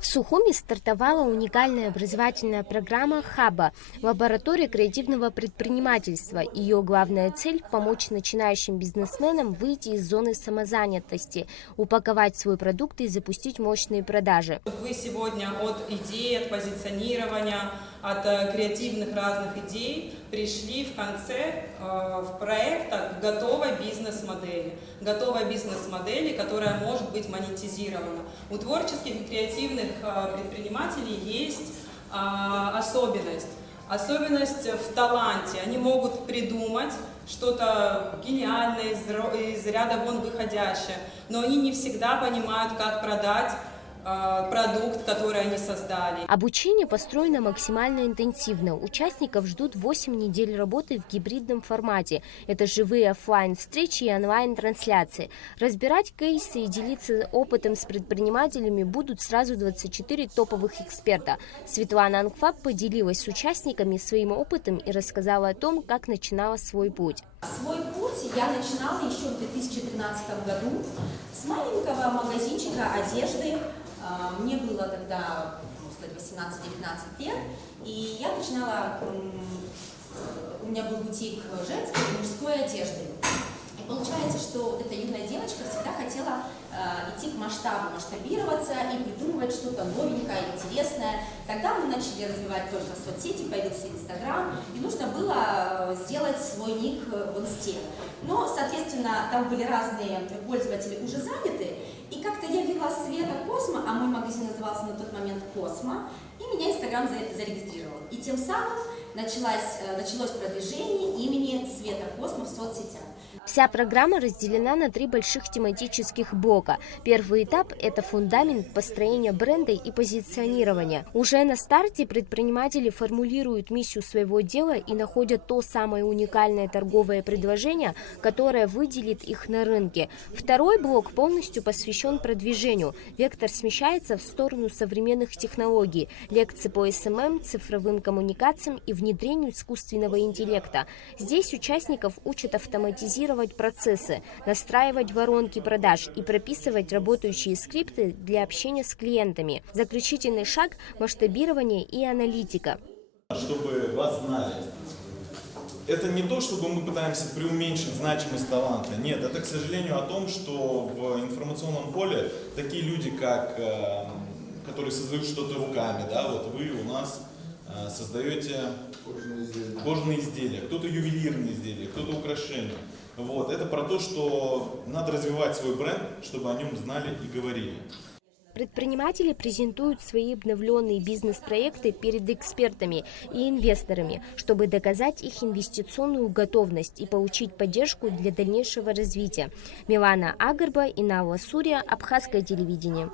В Сухуми стартовала уникальная образовательная программа «Хаба» – лаборатория креативного предпринимательства. Ее главная цель – помочь начинающим бизнесменам выйти из зоны самозанятости, упаковать свой продукт и запустить мощные продажи. Вы сегодня от идеи, от позиционирования, от креативных разных идей пришли в конце в проекта к готовой бизнес-модели. Готовой бизнес-модели, которая может быть монетизирована. У творческих и креативных предпринимателей есть особенность. Особенность в таланте. Они могут придумать что-то гениальное, из ряда вон выходящее, но они не всегда понимают, как продать продукт, который они создали. Обучение построено максимально интенсивно. Участников ждут 8 недель работы в гибридном формате. Это живые офлайн встречи и онлайн-трансляции. Разбирать кейсы и делиться опытом с предпринимателями будут сразу 24 топовых эксперта. Светлана Анкфаб поделилась с участниками своим опытом и рассказала о том, как начинала свой путь. Свой путь я начинала еще в 2013 году с маленького магазинчика одежды. Мне было тогда 18-19 лет, и я начинала, у меня был бутик женской и мужской одежды. И получается, что вот эта юная девочка всегда хотела идти к масштабу, масштабироваться и придумывать что-то новенькое, интересное. Тогда мы начали развивать только соцсети, появился Инстаграм, и нужно было сделать свой ник в Инсте. Но, соответственно, там были разные пользователи уже заняты, и как-то я вела Света Космо, а мой магазин назывался на тот момент Космо, и меня Инстаграм зарегистрировал. И тем самым началось продвижение имени Света Космо в соцсетях. Вся программа разделена на 3 больших тематических блока. Первый этап – это фундамент построения бренда и позиционирования. Уже на старте предприниматели формулируют миссию своего дела и находят то самое уникальное торговое предложение, которое выделит их на рынке. Второй блок полностью посвящен продвижению. Вектор смещается в сторону современных технологий, лекции по СММ, цифровым коммуникациям и внедрению искусственного интеллекта. Здесь участников учат автоматизировать процессы, настраивать воронки продаж и прописывать работающие скрипты для общения с клиентами. Заключительный шаг – масштабирование и аналитика. Чтобы вас знали. Это не то, чтобы мы пытаемся преуменьшить значимость таланта. Нет, это, к сожалению, о том, что в информационном поле такие люди, которые создают что-то руками, да, вот вы у нас создаете кожаные изделия, кто-то ювелирные изделия, кто-то украшения. Вот. Это про то, что надо развивать свой бренд, чтобы о нем знали и говорили. Предприниматели презентуют свои обновленные бизнес-проекты перед экспертами и инвесторами, чтобы доказать их инвестиционную готовность и получить поддержку для дальнейшего развития. Милана Агарба, Инна Ласурия, Абхазское телевидение.